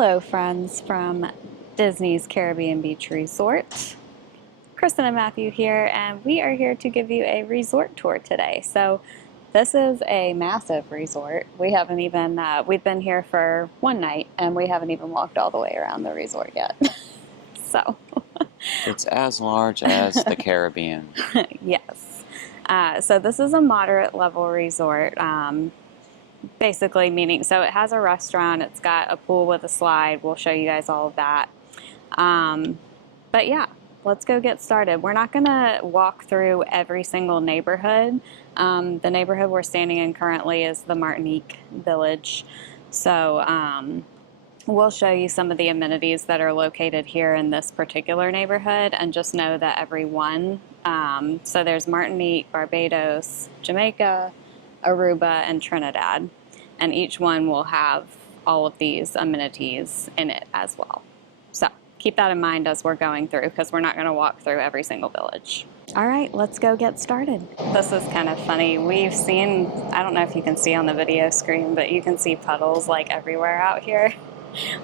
Hello friends from Disney's Caribbean Beach Resort. Kristen and Matthew here, and we are here to give you a resort tour today. So this is a massive resort. We haven't even, we've been here for one night and we haven't even walked all the way around the resort yet. So it's as large as the Caribbean. Yes. So this is a moderate level resort. Basically meaning, so it has a restaurant, it's got a pool with a slide. We'll show you guys all of that. But yeah, let's go get started. We're not gonna walk through every single neighborhood. The neighborhood we're standing in currently is the Martinique village. So we'll show you some of the amenities that are located here in this particular neighborhood, and just know that every one, so there's Martinique, Barbados, Jamaica, Aruba, and Trinidad, and each one will have all of these amenities in it as well. So keep that in mind as we're going through, because we're not going to walk through every single village. All right, let's go get started. This is kind of funny. We've seen, I don't know if you can see on the video screen, but you can see puddles like everywhere out here.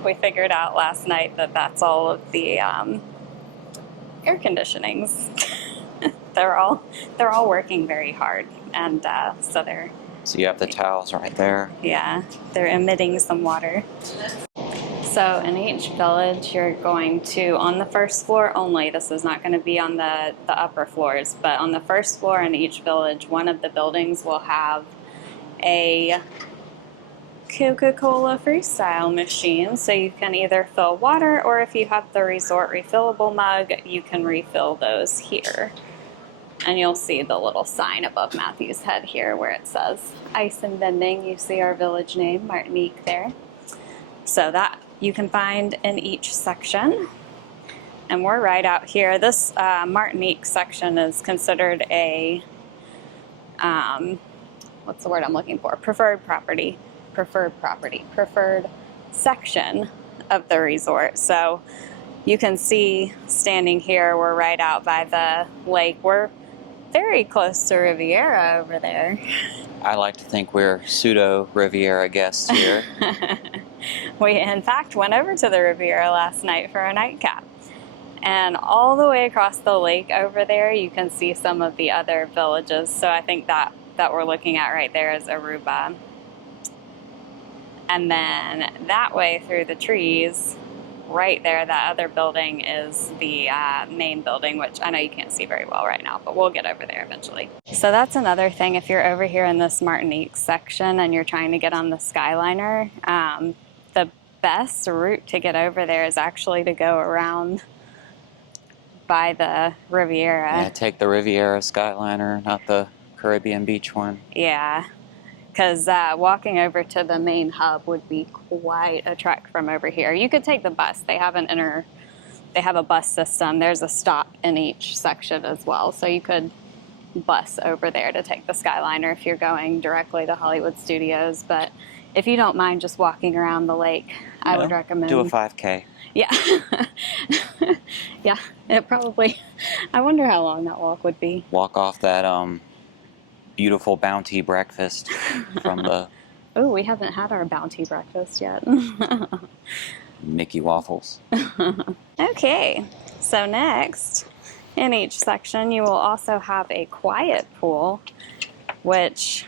We figured out last night that that's all of the air conditionings. They're all working very hard, and So you have the towels right there. Yeah, they're emitting some water. So in each village, you're going to, on the first floor only, this is not going to be on the upper floors, but on the first floor in each village, one of the buildings will have a Coca-Cola freestyle machine, so you can either fill water, or if you have the resort refillable mug, you can refill those here. And you'll see the little sign above Matthew's head here where it says ice and vending. You see our village name, Martinique, there. So that you can find in each section. And we're right out here. This Martinique section is considered a, what's the word I'm looking for? Preferred section of the resort. So you can see standing here, we're right out by the lake. We're very close to Riviera over there. I like to think we're pseudo Riviera guests here. We in fact went over to the Riviera last night for a nightcap. And all the way across the lake over there, you can see some of the other villages. So I think that we're looking at right there is Aruba. And then that way through the trees, right there, that other building is the main building, which I know you can't see very well right now, but we'll get over there eventually. So that's another thing. If you're over here in this Martinique section and you're trying to get on the Skyliner, the best route to get over there is actually to go around by the Riviera. Yeah, take the Riviera Skyliner, not the Caribbean Beach one. Yeah. Because walking over to the main hub would be quite a trek from over here. You could take the bus. They have a bus system. There's a stop in each section as well. So you could bus over there to take the Skyliner if you're going directly to Hollywood Studios. But if you don't mind just walking around the lake, I would recommend. Do a 5K. Yeah. Yeah, it probably, I wonder how long that walk would be. Walk off that beautiful Bounty breakfast from the... Oh, we haven't had our Bounty breakfast yet. Mickey waffles. Okay, so next, in each section, you will also have a quiet pool, which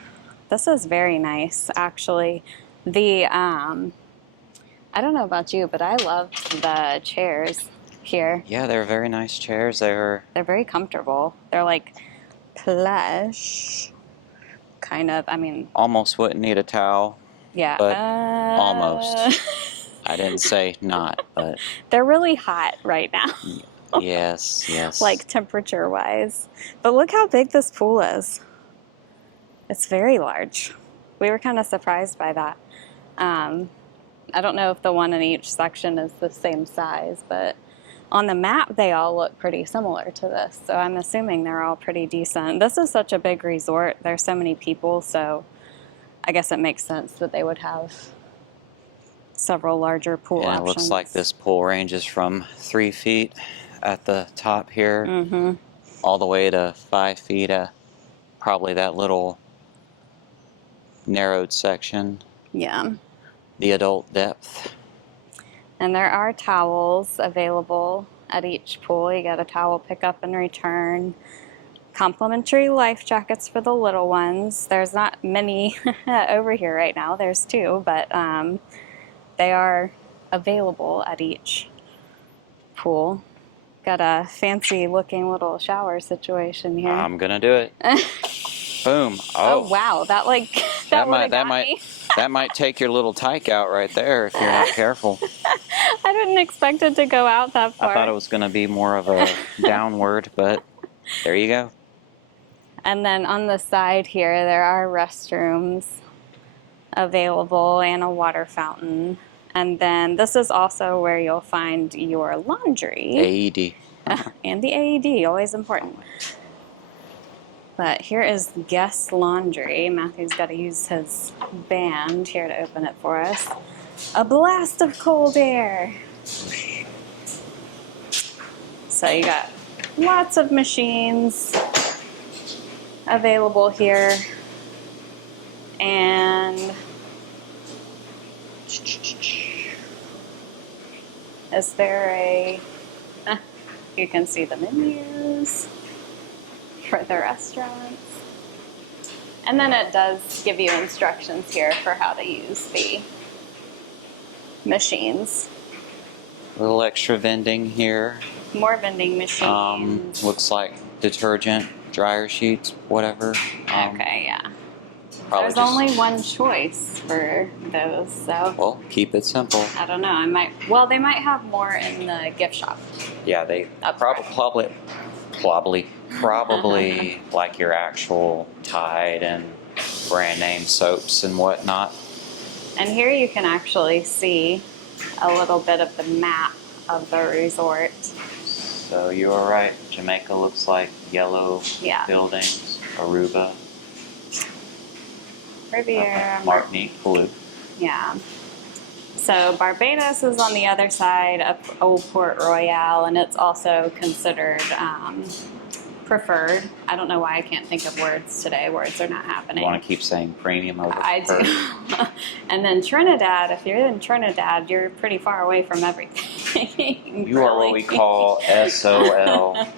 this is very nice, actually. The, I don't know about you, but I love the chairs here. Yeah, they're very nice chairs. They're very comfortable. They're like plush. Kind of, I mean... Almost wouldn't need a towel. Yeah. But almost. I didn't say not, but... They're really hot right now. Yes, yes. Like temperature-wise. But look how big this pool is. It's very large. We were kind of surprised by that. I don't know if the one in each section is the same size, but on the map, they all look pretty similar to this, so I'm assuming they're all pretty decent. This is such a big resort. There's so many people, so I guess it makes sense that they would have several larger pool options. It looks like this pool ranges from 3 feet at the top here, all the way to 5 feet at probably that little narrowed section. Yeah. The adult depth. And there are towels available at each pool. You get a towel pickup and return. Complimentary life jackets for the little ones. There's not many over here right now. There's 2, but they are available at each pool. Got a fancy looking little shower situation here. I'm gonna do it. Boom. Oh wow, that that might take your little tyke out right there if you're not careful. I didn't expect it to go out that far. I thought it was gonna be more of a downward, but there you go. And then on the side here, there are restrooms available and a water fountain. And then this is also where you'll find your laundry. AED. And the AED, always important. But here is guest laundry. Matthew's got to use his band here to open it for us. A blast of cold air. So you got lots of machines available here. And is there a, you can see the menus for the restaurants. And then it does give you instructions here for how to use the machines. A little extra vending here. More vending machines. Looks like detergent, dryer sheets, whatever. Okay, yeah. Probably There's only one choice for those, so. Well, keep it simple. I don't know. They might have more in the gift shop. Yeah, they probably like your actual Tide and brand name soaps and whatnot. And here you can actually see a little bit of the map of the resort. So you are right. Jamaica looks like yellow buildings. Aruba. Riviera. Martinique, blue. Yeah. So Barbados is on the other side of Old Port Royal, and it's also considered preferred. I don't know why I can't think of words today. Words are not happening. You want to keep saying premium over I do. And then Trinidad, if you're in Trinidad, you're pretty far away from everything. You are what we call SOL.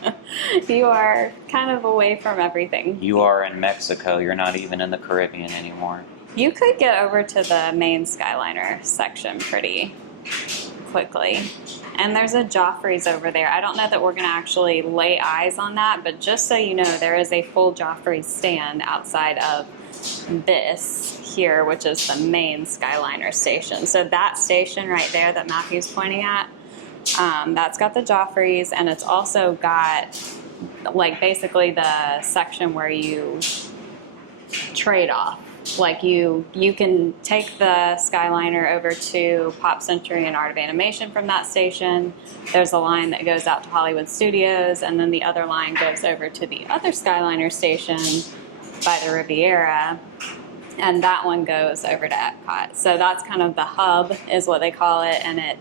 You are kind of away from everything. You are in Mexico. You're not even in the Caribbean anymore. You could get over to the main Skyliner section pretty quickly. And there's a Joffrey's over there. I don't know that we're going to actually lay eyes on that, but just so you know, there is a full Joffrey's stand outside of this here, which is the main Skyliner station. So that station right there that Matthew's pointing at, that's got the Joffrey's, and it's also got like basically the section where you trade off. Like you can take the Skyliner over to Pop Century and Art of Animation from that station. There's a line that goes out to Hollywood Studios, and then the other line goes over to the other Skyliner station by the Riviera, and that one goes over to EPCOT. So that's kind of the hub is what they call it, and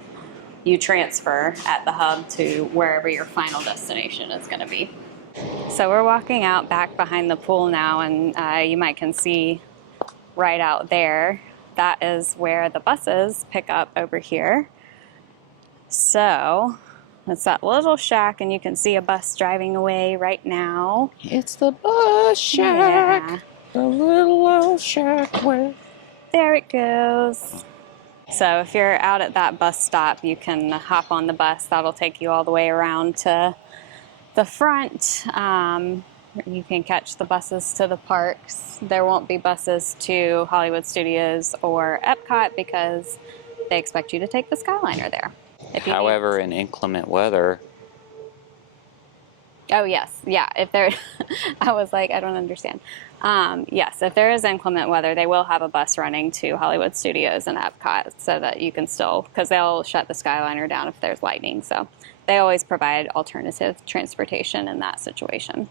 you transfer at the hub to wherever your final destination is going to be. So we're walking out back behind the pool now, and you might can see right out there, that is where the buses pick up over here. So it's that little shack, and you can see a bus driving away right now. It's the bus shack, the little old shack where... There it goes. So if you're out at that bus stop, you can hop on the bus. That'll take you all the way around to the front. You can catch the buses to the parks. There won't be buses to Hollywood Studios or EPCOT because they expect you to take the Skyliner there. However, in inclement weather... Oh, yes. Yeah. If there... I was like, I don't understand. Yes, if there is inclement weather, they will have a bus running to Hollywood Studios and EPCOT so that you can still... Because they'll shut the Skyliner down if there's lightning. So they always provide alternative transportation in that situation.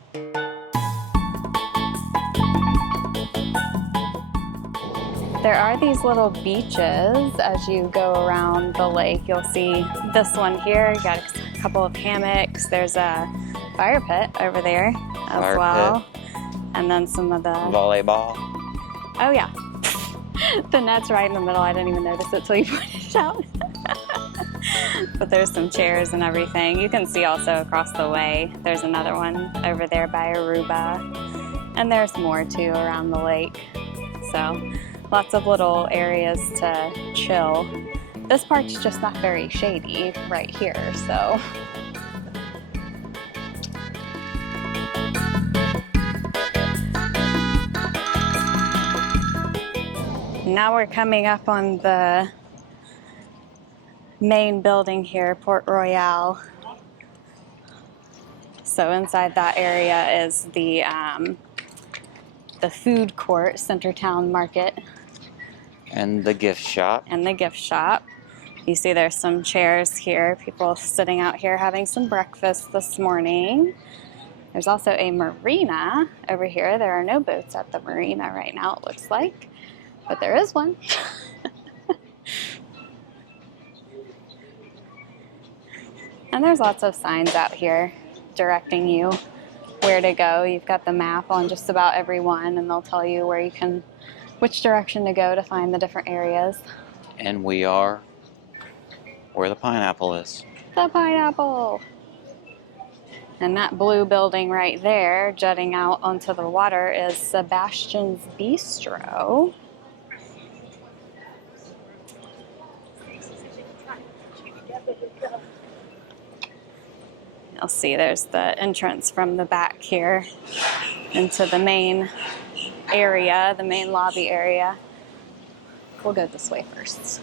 There are these little beaches as you go around the lake. You'll see this one here. You got a couple of hammocks. There's a fire pit over there as well. And then some of the... Volleyball. Oh, yeah. The net's right in the middle. I didn't even notice it till you pointed it out. But there's some chairs and everything. You can see also across the way, there's another one over there by Aruba. And there's more too around the lake. So lots of little areas to chill. This part's just not very shady right here, so. Now we're coming up on the main building here, Port Royale. So inside that area is the food court, Centertown Market. And the gift shop. And the gift shop. You see there's some chairs here, people sitting out here having some breakfast this morning. There's also a marina over here. There are no boats at the marina right now, it looks like, but there is one. And there's lots of signs out here directing you where to go. You've got the map on just about every one, and they'll tell you which direction to go to find the different areas. And we are where the pineapple is. The pineapple! And that blue building right there, jutting out onto the water, is Sebastian's Bistro. You'll see there's the entrance from the back here into the main area, the main lobby area. We'll go this way first.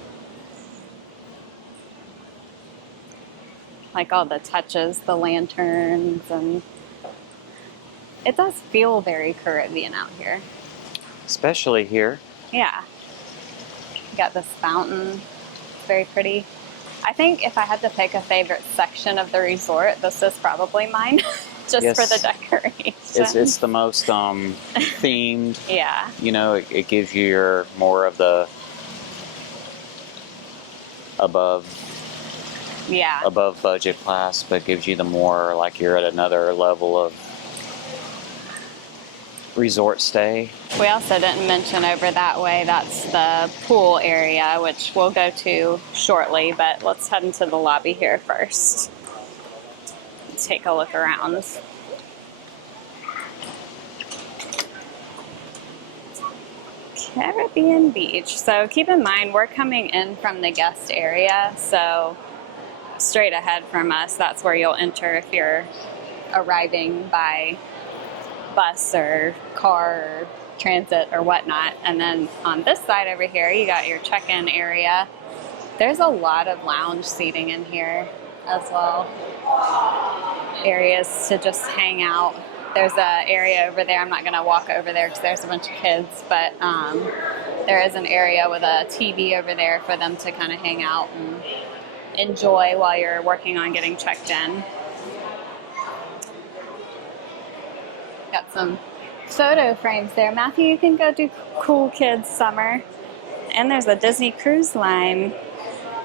Like all the touches, the lanterns, and it does feel very Caribbean out here. Especially here. Yeah. You got this fountain, it's very pretty. I think if I had to pick a favorite section of the resort, this is probably mine, just Yes. for the decoration. It's the most themed. Yeah. You know, it gives you more of the above budget class, but gives you the more like you're at another level of resort stay. We also didn't mention over that way, that's the pool area, which we'll go to shortly, but let's head into the lobby here first. Take a look around. Caribbean Beach. So keep in mind, we're coming in from the guest area, so straight ahead from us, that's where you'll enter if you're arriving by bus or car or transit or whatnot. And then on this side over here, you got your check-in area. There's a lot of lounge seating in here as well. Areas to just hang out. There's an area over there. I'm not going to walk over there because there's a bunch of kids, but there is an area with a TV over there for them to kind of hang out and enjoy while you're working on getting checked in. Got some photo frames there. Matthew, you can go do Cool Kids Summer. And there's a Disney Cruise Line.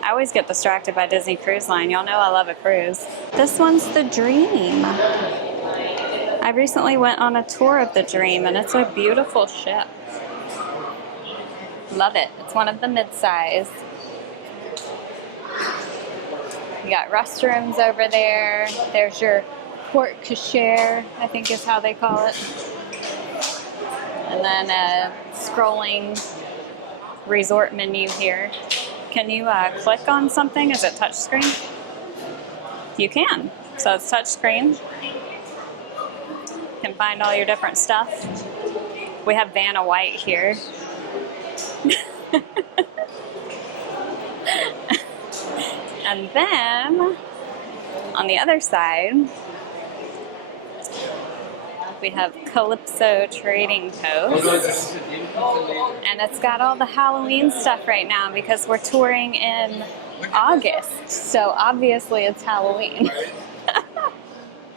I always get distracted by Disney Cruise Line. Y'all know I love a cruise. This one's the Dream. I recently went on a tour of the Dream, and it's a beautiful ship. Love it. It's one of the mid-size. You got restrooms over there. There's your porte cochere, I think is how they call it. And then a scrolling resort menu here. Can you click on something? Is it touchscreen? You can. So it's touchscreen. You can find all your different stuff. We have Vanna White here. And then on the other side, we have Calypso Trading Post. And it's got all the Halloween stuff right now because we're touring in August. So obviously it's Halloween.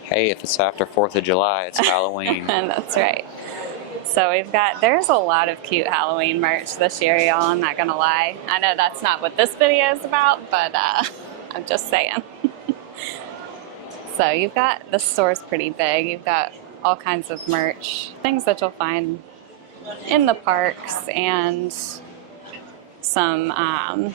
Hey, if it's after 4th of July, it's Halloween. And that's right. So there's a lot of cute Halloween merch this year, y'all, I'm not gonna lie. I know that's not what this video is about, but I'm just saying. So the store's pretty big. You've got all kinds of merch, things that you'll find in the parks, and some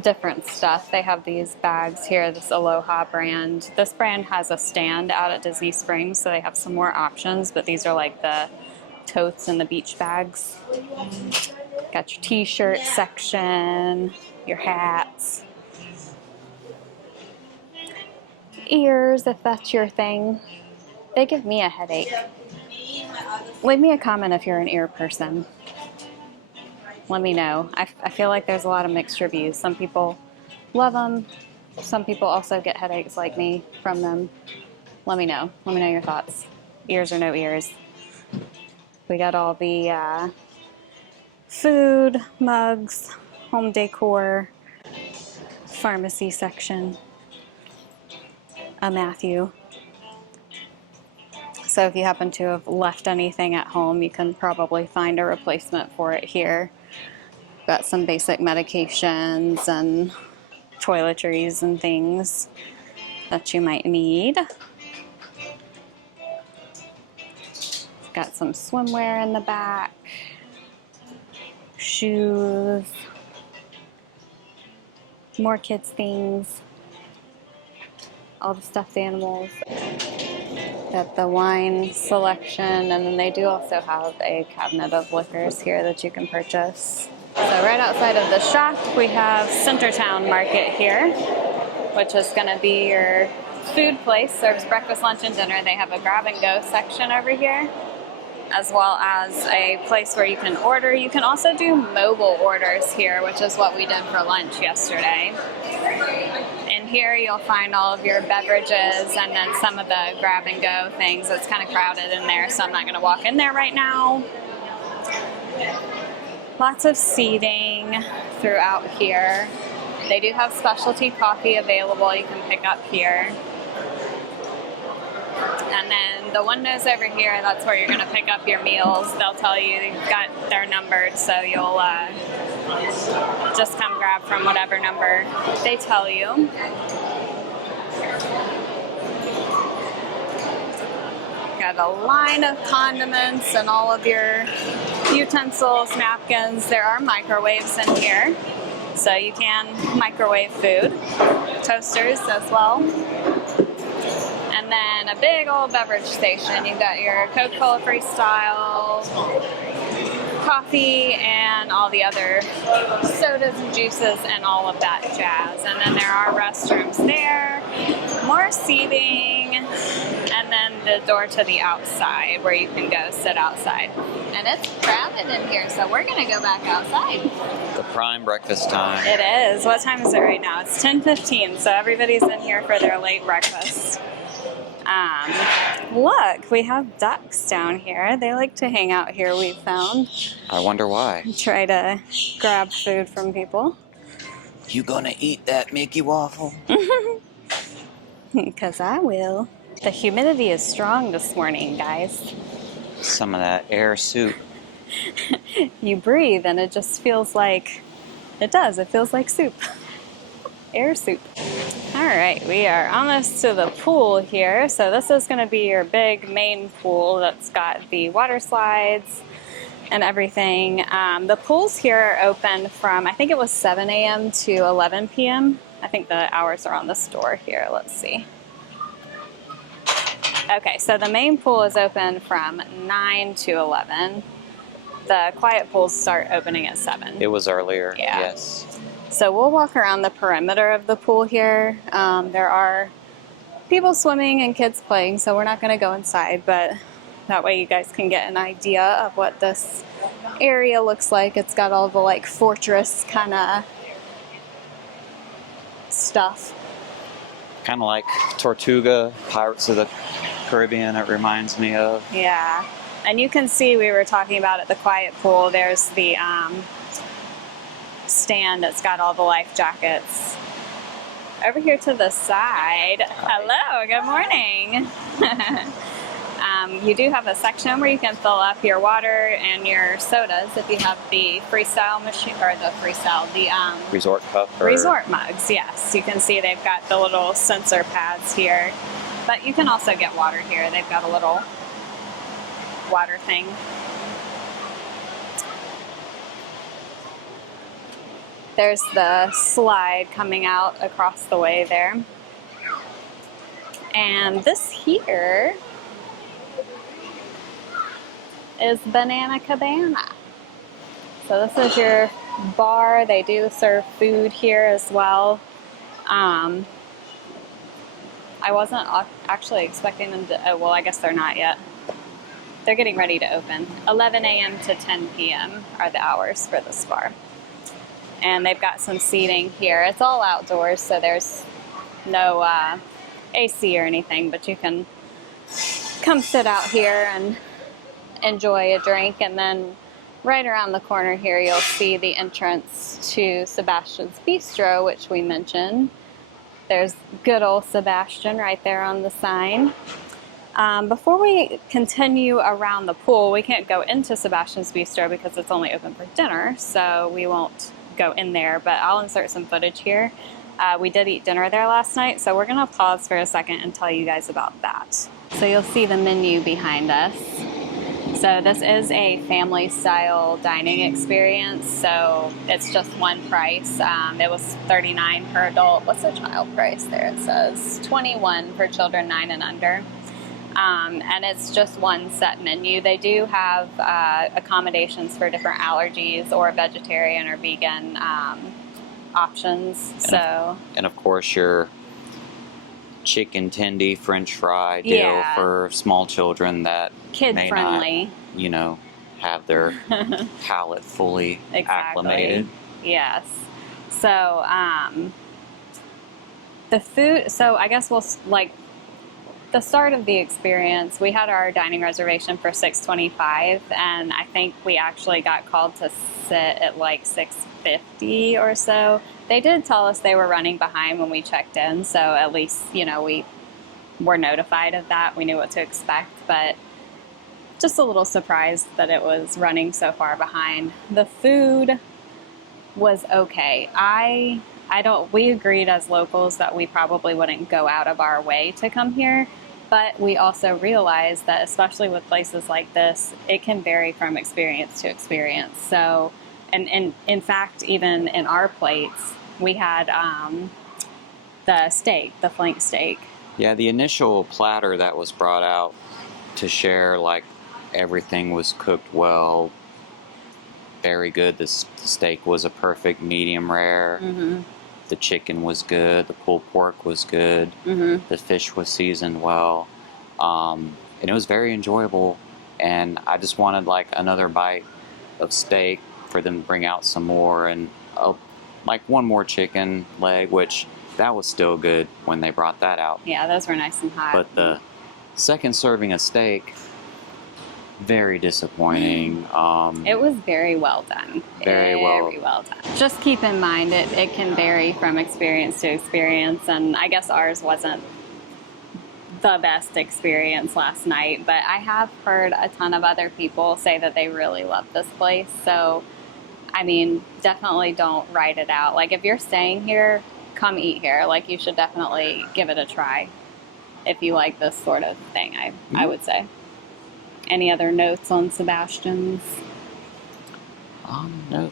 different stuff. They have these bags here, this Aloha brand. This brand has a stand out at Disney Springs, so they have some more options, but these are like the totes and the beach bags. Got your t-shirt section, your hats, ears if that's your thing. They give me a headache. Leave me a comment if you're an ear person. Let me know. I feel like there's a lot of mixed reviews. Some people love them. Some people also get headaches like me from them. Let me know. Let me know your thoughts. Ears or no ears. We got all the food, mugs, home decor, pharmacy section. A Matthew. So if you happen to have left anything at home, you can probably find a replacement for it here. Got some basic medications and toiletries and things that you might need. Got some swimwear in the back, shoes, more kids things, all the stuffed animals. Got the wine selection, and then they do also have a cabinet of liquors here that you can purchase. So right outside of the shop, we have Centertown Market here, which is going to be your food place. Serves breakfast, lunch, and dinner. They have a grab and go section over here, as well as a place where you can order. You can also do mobile orders here, which is what we did for lunch yesterday. In here you'll find all of your beverages and then some of the grab and go things. It's kind of crowded in there, so I'm not going to walk in there right now. Lots of seating throughout here. They do have specialty coffee available you can pick up here. And then the windows over here, that's where you're going to pick up your meals. They'll tell you they're numbered, so you'll just come grab from whatever number they tell you. Got a line of condiments and all of your utensils, napkins. There are microwaves in here, so you can microwave food. Toasters as well. And then a big old beverage station. You've got your Coca-Cola Freestyle, coffee, and all the other sodas and juices and all of that jazz. And then there are restrooms there, more seating, and then the door to the outside where you can go sit outside. And it's crowded in here, so we're going to go back outside. The prime breakfast time. It is. What time is it right now? It's 10:15, so everybody's in here for their late breakfast. Look, we have ducks down here. They like to hang out here, we've found. I wonder why. Try to grab food from people. You gonna eat that Mickey waffle? Because I will. The humidity is strong this morning, guys. Some of that air soup. You breathe and it just feels like, it does, it feels like soup. Air soup. All right, we are almost to the pool here. So this is going to be your big main pool that's got the water slides and everything. The pools here are open from, I think it was 7 a.m. to 11 p.m. I think the hours are on the store here. Let's see. Okay, so the main pool is open from 9 to 11. The quiet pools start opening at 7. It was earlier, yeah. Yes. So we'll walk around the perimeter of the pool here. There are people swimming and kids playing, so we're not going to go inside, but that way you guys can get an idea of what this area looks like. It's got all the like fortress kind of stuff. Kind of like Tortuga, Pirates of the Caribbean, it reminds me of. Yeah, and you can see we were talking about at the quiet pool, there's the stand that's got all the life jackets. Over here to the side, hello, good morning. You do have a section where you can fill up your water and your sodas if you have the freestyle machine, or the freestyle, the Resort cup? resort mugs, yes. You can see they've got the little sensor pads here, but you can also get water here. They've got a little water thing. There's the slide coming out across the way there. And this here is Banana Cabana. So this is your bar. They do serve food here as well. I wasn't actually expecting them to, oh, well, I guess they're not yet. They're getting ready to open. 11 a.m. to 10 p.m. are the hours for this bar. And they've got some seating here. It's all outdoors, so there's no AC or anything, but you can come sit out here and enjoy a drink. And then right around the corner here, you'll see the entrance to Sebastian's Bistro, which we mentioned. There's good old Sebastian right there on the sign. Before we continue around the pool, we can't go into Sebastian's Bistro because it's only open for dinner, so we won't go in there, but I'll insert some footage here. We did eat dinner there last night, so we're gonna pause for a second and tell you guys about that. So you'll see the menu behind us. So this is a family style dining experience, so it's just one price. It was $39 per adult. What's the child price there? It says $21 for children 9 and under. And it's just one set menu. They do have accommodations for different allergies or vegetarian or vegan options. And of course your chicken tendy French fry deal for small children that kid may friendly, not, have their palate fully acclimated. Yes. So the food. So I guess we'll the start of the experience, we had our dining reservation for 6:25, and I think we actually got called to sit at like 6:50 or so. They did tell us they were running behind when we checked in, so at least, we were notified of that. We knew what to expect, but just a little surprised that it was running so far behind. The food was okay. We agreed as locals that we probably wouldn't go out of our way to come here, but we also realized that especially with places like this, it can vary from experience to experience. So, and in fact, even in our plates, we had the flank steak. Yeah, the initial platter that was brought out to share, everything was cooked well, very good. The steak was a perfect medium rare. Mm-hmm. The chicken was good. The pulled pork was good. Mm-hmm. The fish was seasoned well. And it was very enjoyable. And I just wanted another bite of steak for them to bring out some more, and one more chicken leg, which that was still good when they brought that out. Yeah, those were nice and hot. But the second serving of steak, very disappointing. It was very well done. Very well done. Just keep in mind it can vary from experience to experience, and I guess ours wasn't the best experience last night, but I have heard a ton of other people say that they really love this place. So, definitely don't write it out. If you're staying here, come eat here. You should definitely give it a try if you like this sort of thing, I would say. Any other notes on Sebastian's? No,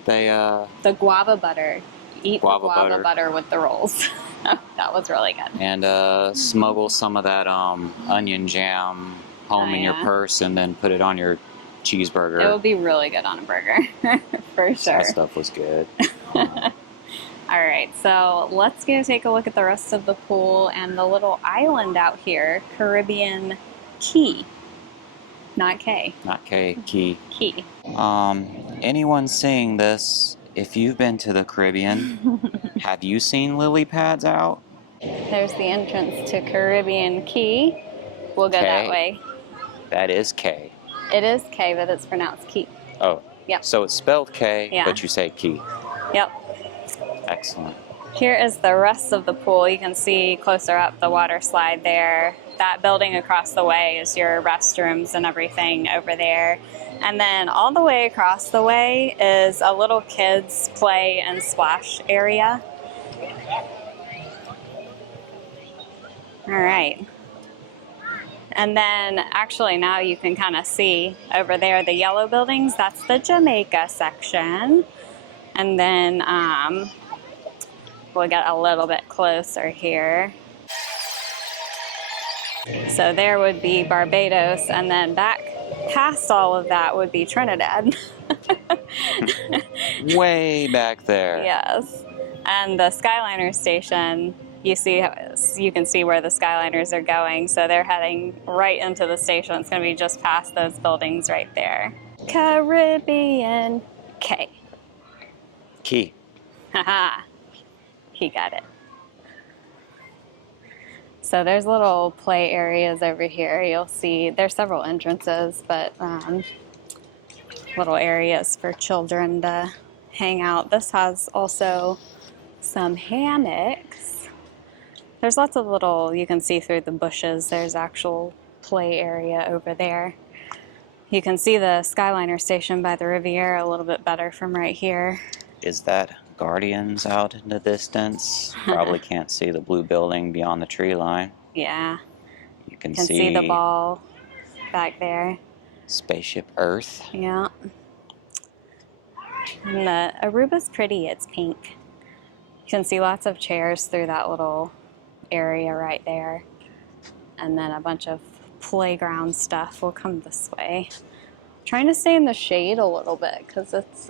the guava butter. Eat guava the guava butter with the rolls. That was really good. And smuggle some of that onion jam home in your purse and then put it on your cheeseburger. It would be really good on a burger, for sure. That stuff was good. All right, so let's go take a look at the rest of the pool and the little island out here, Caribbean Key. Not K. Not K, Key. Key. Anyone seeing this, if you've been to the Caribbean, have you seen lily pads out? There's the entrance to Caribbean Key. We'll go that way. That is K. It is K, but it's pronounced Key. Oh. Yep. So it's spelled K, yeah, but you say Key. Yep. Excellent. Here is the rest of the pool. You can see closer up the water slide there. That building across the way is your restrooms and everything over there. And then all the way across the way is a little kids play and splash area. All right. And then actually now you can kind of see over there the yellow buildings. That's the Jamaica section. And then we'll get a little bit closer here. So there would be Barbados, and then back past all of that would be Trinidad. Way back there. Yes. And the Skyliner station, you can see where the Skyliners are going. So they're heading right into the station. It's going to be just past those buildings right there. Caribbean K. Key. Haha. He got it. So there's little play areas over here. You'll see there's several entrances, but little areas for children to hang out. This has also some hammocks. There's lots of little, you can see through the bushes, there's actual play area over there. You can see the Skyliner station by the Riviera a little bit better from right here. Is that Guardians out in the distance? Probably can't see the blue building beyond the tree line. Yeah. You can See the ball back there. Spaceship Earth. Yeah. And the Aruba's pretty, it's pink. You can see lots of chairs through that little area right there. And then a bunch of playground stuff will come this way. I'm trying to stay in the shade a little bit because it's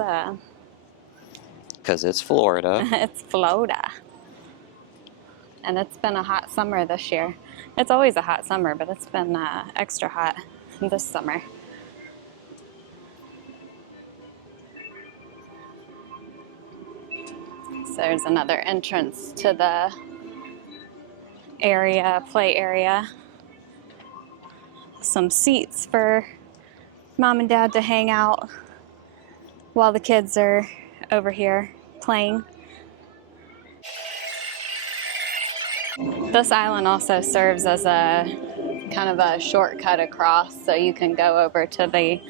Florida. it's Florida. And it's been a hot summer this year. It's always a hot summer, but it's been extra hot this summer. So there's another entrance to the area, play area. Some seats for mom and dad to hang out while the kids are over here playing. This island also serves as a kind of a shortcut across, so you can go over to the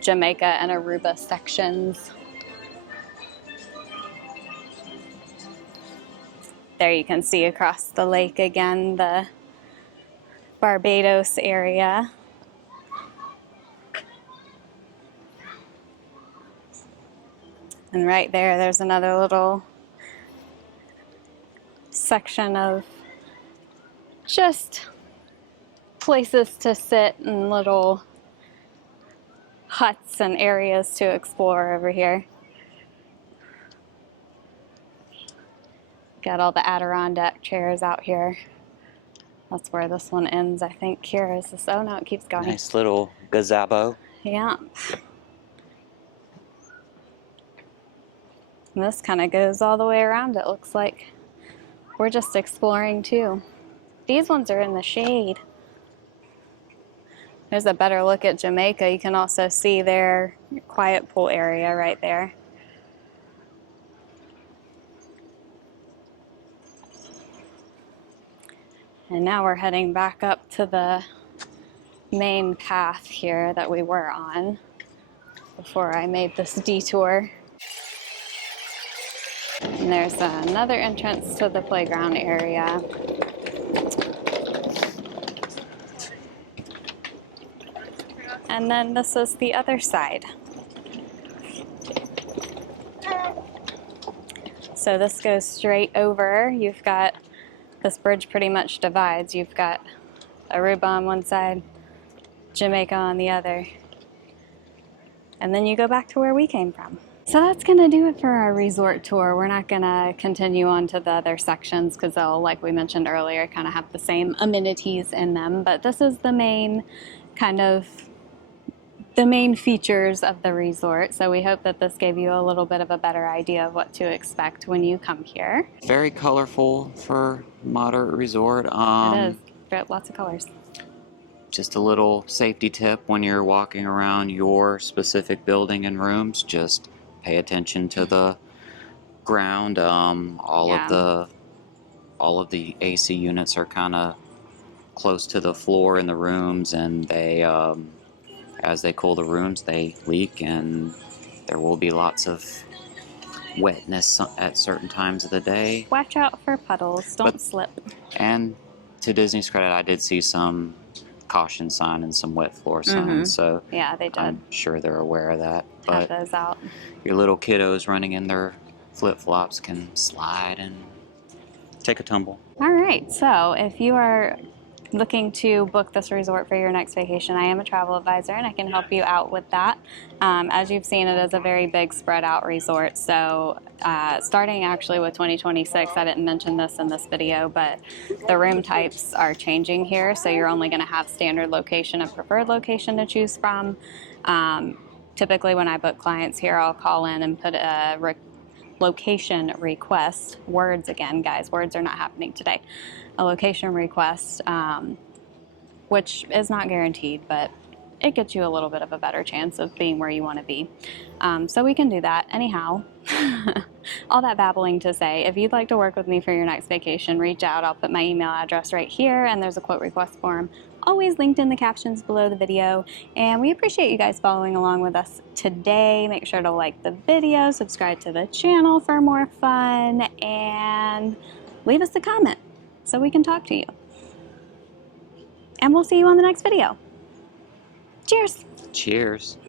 Jamaica and Aruba sections. There you can see across the lake again the Barbados area. And right there, there's another little section of just places to sit and little huts and areas to explore over here. Got all the Adirondack chairs out here. That's where this one ends, I think. Here is this. Oh no, it keeps going. Nice little gazebo. Yeah. And this kind of goes all the way around, it looks like. We're just exploring too. These ones are in the shade. There's a better look at Jamaica. You can also see their quiet pool area right there. And now we're heading back up to the main path here that we were on before I made this detour. And there's another entrance to the playground area. And then this is the other side. So this goes straight over. You've got, this bridge pretty much divides. You've got Aruba on one side, Jamaica on the other. And then you go back to where we came from. So that's gonna do it for our resort tour. We're not gonna continue on to the other sections because they'll, like we mentioned earlier, kind of have the same amenities in them. But this is the main the main features of the resort. So we hope that this gave you a little bit of a better idea of what to expect when you come here. Very colorful for moderate resort. It is. Got lots of colors. Just a little safety tip when you're walking around your specific building and rooms, just pay attention to the ground. All of the AC units are kind of close to the floor in the rooms, and they as they cool the rooms, they leak, and there will be lots of wetness at certain times of the day. Watch out for puddles. Don't slip. And to Disney's credit, I did see some caution sign and some wet floor signs, so yeah, they did. I'm sure they're aware of that. But have those out. your little kiddos running in their flip-flops can slide and take a tumble. All right, so if you are looking to book this resort for your next vacation, I am a travel advisor and I can help you out with that. As you've seen, it is a very big spread out resort. So starting actually with 2026, I didn't mention this in this video, but the room types are changing here. So you're only going to have standard location and preferred location to choose from. Typically when I book clients here, I'll call in and put a location request. Words again, guys, words are not happening today. A location request, which is not guaranteed, but it gets you a little bit of a better chance of being where you want to be. So we can do that. Anyhow, all that babbling to say, if you'd like to work with me for your next vacation, reach out. I'll put my email address right here, and there's a quote request form always linked in the captions below the video. And we appreciate you guys following along with us today. Make sure to like the video, subscribe to the channel for more fun, and leave us a comment so we can talk to you. And we'll see you on the next video. Cheers! Cheers.